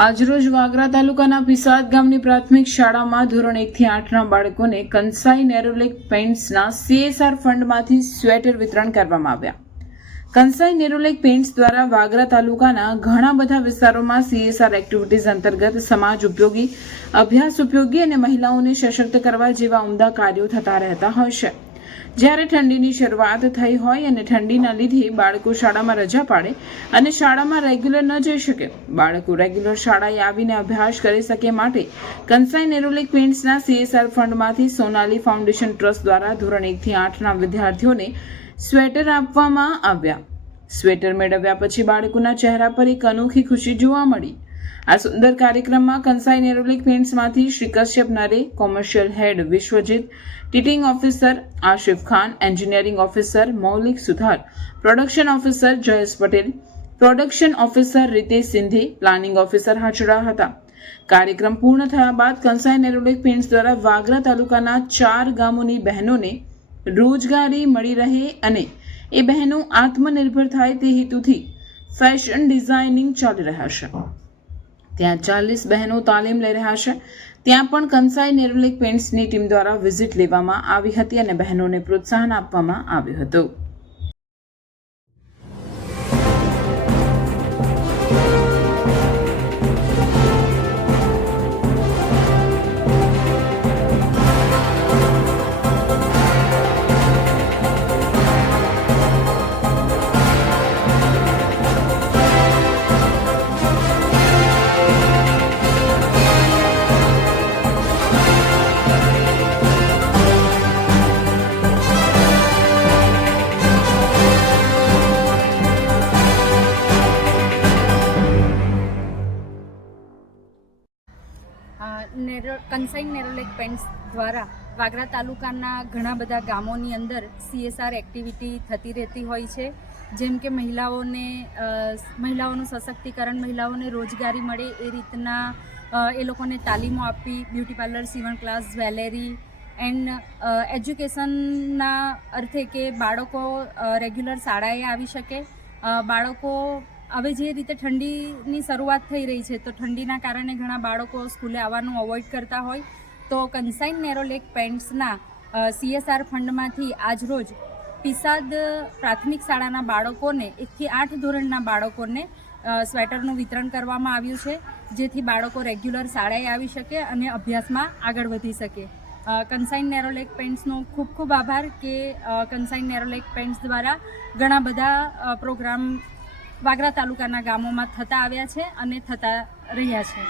આજરોજ વાગરા તાલુકાના પિસાદ ગામની પ્રાથમિક શાળામાં ધોરણ 1 થી 8ના બાળકોને કંસાઈ નેરોલેક પેઇન્ટ્સના CSR ફંડમાંથી સ્વેટર વિતરણ કરવામાં આવ્યા. કંસાઈ નેરોલેક પેઇન્ટ્સ દ્વારા વાગરા તાલુકાના ઘણા બધા વિસ્તારોમાં CSR એક્ટિવિટીઝ અંતર્ગત સમાજ ઉપયોગી, અભ્યાસ ઉપયોગી અને મહિલાઓને સશક્ત કરવા જેવા ઉમદા કાર્યો થતા રહેતા હોય છે. જ્યારે ઠંડીની શરૂઆત થઈ હોય અને ઠંડીના લીધે બાળકો શાળામાં રજા પાડે અને શાળામાં રેગ્યુલર ન જઈ શકે, બાળકો રેગ્યુલર શાળાએ આવીને અભ્યાસ કરી શકે માટે કંસાઈ નેરોલેક પેઇન્ટ્સના CSR ફંડમાંથી સોનાલી ફાઉન્ડેશન ટ્રસ્ટ દ્વારા ધોરણ 1 થી 8ના વિદ્યાર્થીઓને સ્વેટર આપવામાં આવ્યા. સ્વેટર મેળવ્યા પછી બાળકોના ચહેરા પર એક અનોખી ખુશી જોવા મળી. આ સુંદર કાર્યક્રમમાં કંસાઈ નેરોલેક પેઇન્ટ્સમાંથી શ્રી કશ્યપ નરે, કોમર્શિયલ હેડ વિશ્વજીત, ટીટિંગ officer Asif Khan, engineering officer Maulik Suthar, production officer Jayesh Patel, production officer Ritesh Shinde, planning officer હાજર હતા. કાર્યક્રમ પૂર્ણ થયા બાદ કંસાઈ નેરોલેક પેઇન્ટ્સ દ્વારા વાગરા તાલુકાના 4 ગામોની બહેનોને રોજગારી મળી રહે અને એ બહેનો આત્મનિર્ભર થાય તે હેતુથી ફેશન ડિઝાઇનિંગ ચાલી રહ્યા છે. ત્યાં 40 બહેનો તાલીમ લઈ રહ્યા છે. ત્યાં પણ કંસાઈ નેરોલેક પેઇન્ટ્સની ટીમ દ્વારા વિઝિટ લેવામાં આવી હતી અને બહેનોને પ્રોત્સાહન આપવામાં આવ્યું હતું. કંસાઈ નેરોલેક પેઇન્ટ્સ દ્વારા વાગરા તાલુકાના ઘણા બધા ગામોની અંદર CSR એક્ટિવિટી થતી રહેતી હોય છે. જેમ કે મહિલાઓનું સશક્તિકરણ, મહિલાઓને રોજગારી મળે એ રીતના એ લોકોને તાલીમો આપવી, બ્યુટી પાર્લર, સીવણ ક્લાસ, જ્વેલરી એન્ડ એજ્યુકેશનના અર્થે કે બાળકો રેગ્યુલર શાળાએ આવી શકે. બાળકો હવે જે રીતે ઠંડીની શરૂઆત થઈ રહી છે તો ઠંડીના કારણે ઘણા બાળકો સ્કૂલે આવવાનું અવોઇડ કરતા હોય તો કંસાઈ નેરોલેક પેઇન્ટ્સના CSR ફંડમાંથી આજરોજ પિસાદ પ્રાથમિક શાળાના બાળકોને 1 થી 8 ધોરણના બાળકોને સ્વેટરનું વિતરણ કરવામાં આવ્યું છે, જેથી બાળકો રેગ્યુલર શાળાએ આવી શકે અને અભ્યાસમાં આગળ વધી શકે. કંસાઈ નેરોલેક પેઇન્ટ્સનો ખૂબ ખૂબ આભાર કે કંસાઈ નેરોલેક પેઇન્ટ્સ દ્વારા ઘણા બધા પ્રોગ્રામ વાગરા તાલુકાના ગામોમાં થતા આવ્યા છે અને થતા રહ્યા છે.